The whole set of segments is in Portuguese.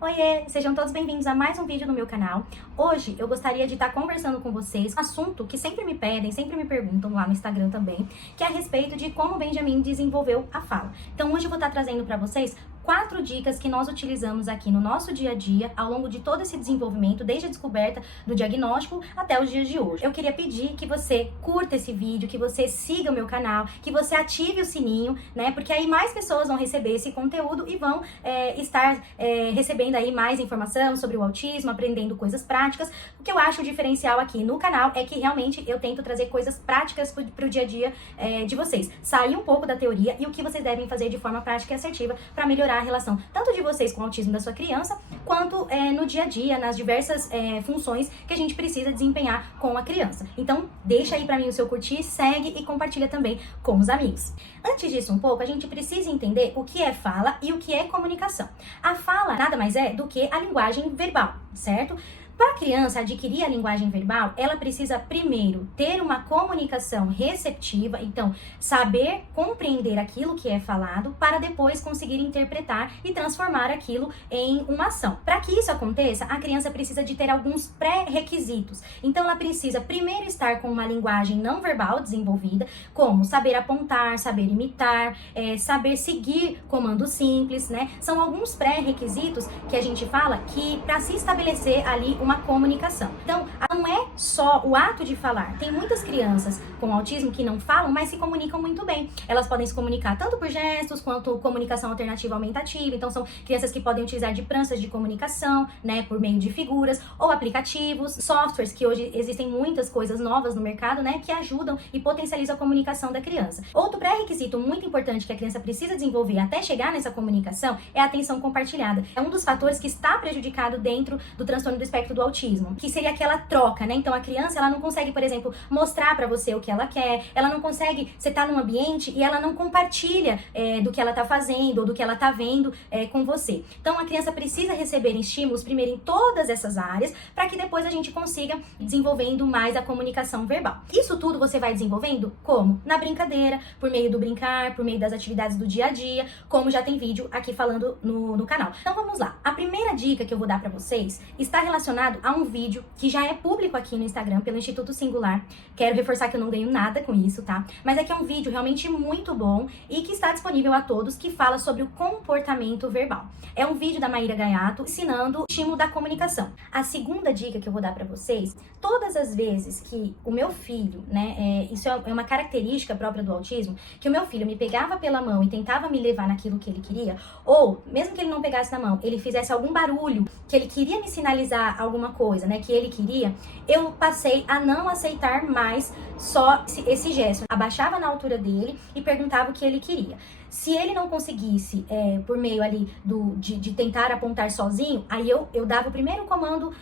Oiê, sejam todos bem-vindos a mais um vídeo no meu canal. Hoje eu gostaria de estar conversando com vocês um assunto que sempre me pedem, sempre me perguntam lá no Instagram também, que é a respeito de como o Benjamin desenvolveu a fala. Então hoje eu vou estar trazendo para vocês 4 dicas que nós utilizamos aqui no nosso dia a dia, ao longo de todo esse desenvolvimento, desde a descoberta do diagnóstico até os dias de hoje. Eu queria pedir que você curta esse vídeo, que você siga o meu canal, que você ative o sininho, né? Porque aí mais pessoas vão receber esse conteúdo e vão estar recebendo aí mais informação sobre o autismo, aprendendo coisas práticas. O que eu acho diferencial aqui no canal é que realmente eu tento trazer coisas práticas para o dia a dia de vocês. Sair um pouco da teoria e o que vocês devem fazer de forma prática e assertiva para melhorar a relação tanto de vocês com o autismo da sua criança, quanto no dia a dia, nas diversas funções que a gente precisa desempenhar com a criança. Então, deixa aí pra mim o seu curtir, segue e compartilha também com os amigos. Antes disso um pouco, a gente precisa entender o que é fala e o que é comunicação. A fala nada mais é do que a linguagem verbal, certo? Para a criança adquirir a linguagem verbal, ela precisa primeiro ter uma comunicação receptiva, então saber compreender aquilo que é falado para depois conseguir interpretar e transformar aquilo em uma ação. Para que isso aconteça, a criança precisa de ter alguns pré-requisitos. Então ela precisa primeiro estar com uma linguagem não verbal desenvolvida, como saber apontar, saber imitar, saber seguir comandos simples, né? São alguns pré-requisitos que a gente fala que para se estabelecer ali uma comunicação. Então, não é só o ato de falar. Tem muitas crianças com autismo que não falam, mas se comunicam muito bem. Elas podem se comunicar tanto por gestos, quanto comunicação alternativa aumentativa. Então, são crianças que podem utilizar de pranchas de comunicação, né, por meio de figuras, ou aplicativos, softwares, que hoje existem muitas coisas novas no mercado, né, que ajudam e potencializam a comunicação da criança. Outro pré-requisito muito importante que a criança precisa desenvolver até chegar nessa comunicação é a atenção compartilhada. É um dos fatores que está prejudicado dentro do transtorno do espectro do autismo, que seria aquela troca, né? Então a criança, ela não consegue, por exemplo, mostrar pra você o que ela quer, ela não consegue, você tá num ambiente e ela não compartilha do que ela tá fazendo ou do que ela tá vendo com você. Então a criança precisa receber estímulos primeiro em todas essas áreas, para que depois a gente consiga desenvolvendo mais a comunicação verbal. Isso tudo você vai desenvolvendo como? Na brincadeira, por meio do brincar, por meio das atividades do dia a dia, como já tem vídeo aqui falando no canal. Então vamos lá. A primeira dica que eu vou dar pra vocês está relacionada a um vídeo que já é público aqui no Instagram pelo Instituto Singular. Quero reforçar que eu não ganho nada com isso, tá? Mas é que é um vídeo realmente muito bom e que está disponível a todos, que fala sobre o comportamento verbal. É um vídeo da Maíra Gaiato ensinando o estímulo da comunicação. A segunda dica que eu vou dar pra vocês, todas as vezes que o meu filho, né, isso é uma característica própria do autismo, que o meu filho me pegava pela mão e tentava me levar naquilo que ele queria, ou mesmo que ele não pegasse na mão, ele fizesse algum barulho, que ele queria me sinalizar alguma coisa, né, que ele queria, eu passei a não aceitar mais só esse gesto. Abaixava na altura dele e perguntava o que ele queria. Se ele não conseguisse, por meio ali de tentar apontar sozinho, aí eu dava o primeiro comando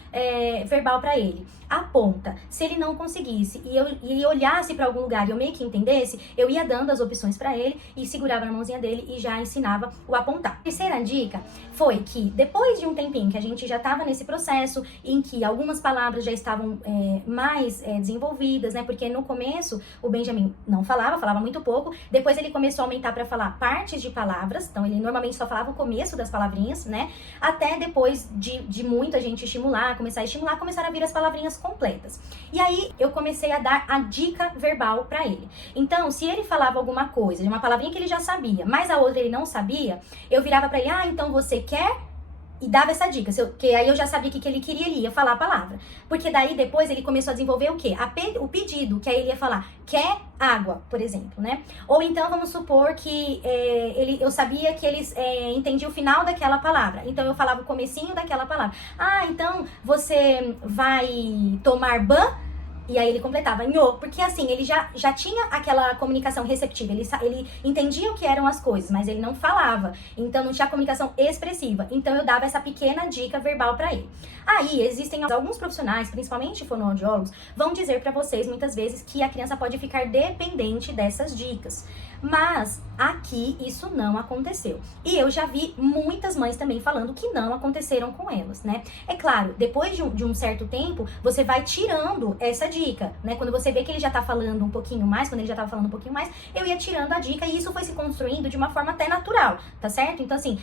verbal para ele. Aponta. Se ele não conseguisse e olhasse para algum lugar e eu meio que entendesse, eu ia dando as opções para ele e segurava na mãozinha dele e já ensinava o apontar. A terceira dica foi que depois de um tempinho que a gente já estava nesse processo, em que algumas palavras já estavam mais desenvolvidas, né? Porque no começo o Benjamin não falava muito pouco, depois ele começou a aumentar para falar partes de palavras, então ele normalmente só falava o começo das palavrinhas, né? Até depois de muito a gente começaram a vir as palavrinhas completas. E aí eu comecei a dar a dica verbal para ele. Então, se ele falava alguma coisa, de uma palavrinha que ele já sabia, mas a outra ele não sabia, eu virava para ele: então você quer? E dava essa dica, que aí eu já sabia que ele queria, ele ia falar a palavra. Porque daí depois ele começou a desenvolver o quê? O pedido, que aí ele ia falar: quer água, por exemplo, né? Ou então vamos supor que eu sabia que eles entendiam o final daquela palavra. Então eu falava o comecinho daquela palavra. Então você vai tomar banho? E aí ele completava nho, porque assim, ele já tinha aquela comunicação receptiva, ele entendia o que eram as coisas, mas ele não falava, então não tinha comunicação expressiva. Então eu dava essa pequena dica verbal para ele. Aí existem alguns profissionais, principalmente fonoaudiólogos, vão dizer para vocês muitas vezes que a criança pode ficar dependente dessas dicas. Mas aqui isso não aconteceu. E eu já vi muitas mães também falando que não aconteceram com elas, né? É claro, depois de um certo tempo, você vai tirando essa dica. dica, né? Quando você vê que ele já tá falando um pouquinho mais, quando ele já tava falando um pouquinho mais, eu ia tirando a dica e isso foi se construindo de uma forma até natural, tá certo? Então, assim,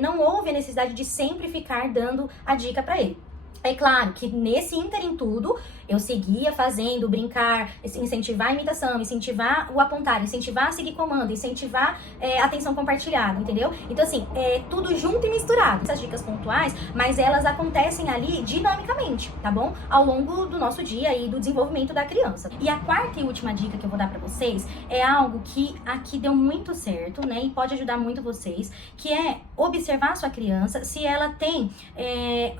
não houve a necessidade de sempre ficar dando a dica pra ele. É claro que nesse ínterim tudo, eu seguia fazendo, brincar, incentivar a imitação, incentivar o apontar, incentivar a seguir comando, incentivar a atenção compartilhada, entendeu? Então, assim, tudo junto e misturado. Essas dicas pontuais, mas elas acontecem ali dinamicamente, tá bom? Ao longo do nosso dia e do desenvolvimento da criança. E a quarta e última dica que eu vou dar pra vocês é algo que aqui deu muito certo, né? E pode ajudar muito vocês, que é observar a sua criança se ela tem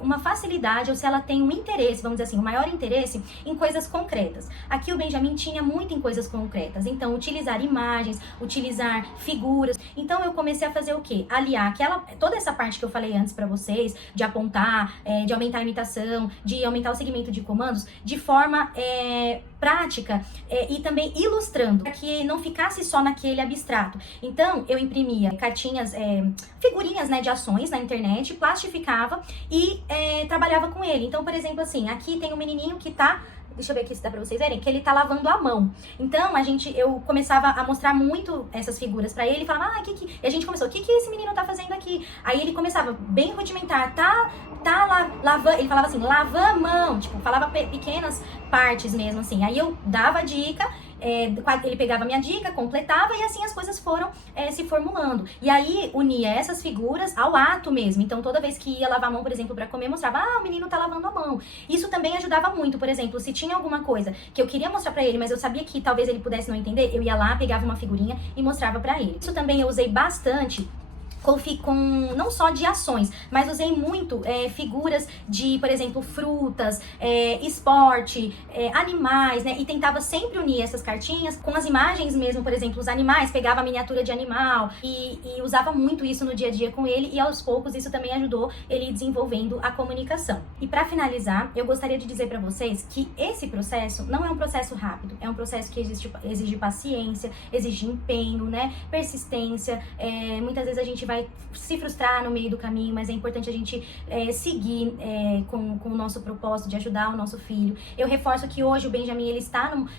uma facilidade ou se ela tem um interesse, vamos dizer assim, um maior interesse em coisas concretas. Aqui o Benjamin tinha muito em coisas concretas, então utilizar imagens, utilizar figuras. Então eu comecei a fazer o quê? Aliar toda essa parte que eu falei antes pra vocês, de apontar, de aumentar a imitação, de aumentar o segmento de comandos, de forma prática e também ilustrando, para que não ficasse só naquele abstrato. Então eu imprimia cartinhas, figurinhas, né, de ações na internet, plastificava e trabalhava com ele. Então, por exemplo, assim, aqui tem um menininho que tá, deixa eu ver aqui se dá pra vocês verem, que ele tá lavando a mão. Então, eu começava a mostrar muito essas figuras pra ele, e falava, e a gente começou, o que esse menino tá fazendo aqui? Aí ele começava, bem rudimentar, lavando, ele falava assim, lava a mão, tipo, falava pequenas partes mesmo, assim. Aí eu dava a dica, ele pegava a minha dica, completava e assim as coisas foram se formulando. E aí unia essas figuras ao ato mesmo. Então toda vez que ia lavar a mão, por exemplo, pra comer, mostrava, o menino tá lavando a mão. Isso também ajudava muito. Por exemplo, se tinha alguma coisa que eu queria mostrar pra ele, mas eu sabia que talvez ele pudesse não entender, eu ia lá, pegava uma figurinha e mostrava pra ele. Isso também eu usei bastante com não só de ações, mas usei muito figuras de, por exemplo, frutas, esporte, animais, né? E tentava sempre unir essas cartinhas com as imagens mesmo, por exemplo, os animais, pegava a miniatura de animal e usava muito isso no dia a dia com ele e aos poucos isso também ajudou ele desenvolvendo a comunicação. E para finalizar, eu gostaria de dizer para vocês que esse processo não é um processo rápido, é um processo que exige paciência, exige empenho, né? Persistência, muitas vezes a gente vai se frustrar no meio do caminho, mas é importante a gente seguir com o nosso propósito de ajudar o nosso filho. Eu reforço que hoje o Benjamin ele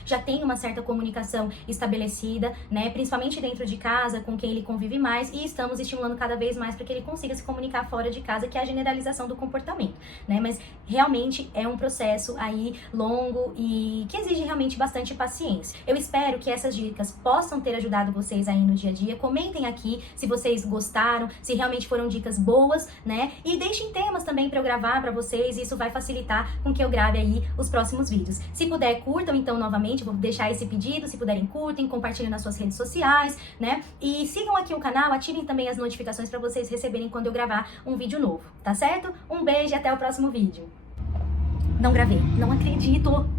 já tem uma certa comunicação estabelecida, né? Principalmente dentro de casa, com quem ele convive mais, e estamos estimulando cada vez mais para que ele consiga se comunicar fora de casa, que é a generalização do comportamento, né? Mas realmente é um processo aí longo e que exige realmente bastante paciência. Eu espero que essas dicas possam ter ajudado vocês aí no dia a dia. Comentem aqui se vocês gostaram, se realmente foram dicas boas, né? E deixem temas também para eu gravar para vocês, isso vai facilitar com que eu grave aí os próximos vídeos. Se puder, curtam então novamente, vou deixar esse pedido, se puderem curtem, compartilhem nas suas redes sociais, né? E sigam aqui o canal, ativem também as notificações para vocês receberem quando eu gravar um vídeo novo, tá certo? Um beijo e até o próximo vídeo. Não gravei, não acredito!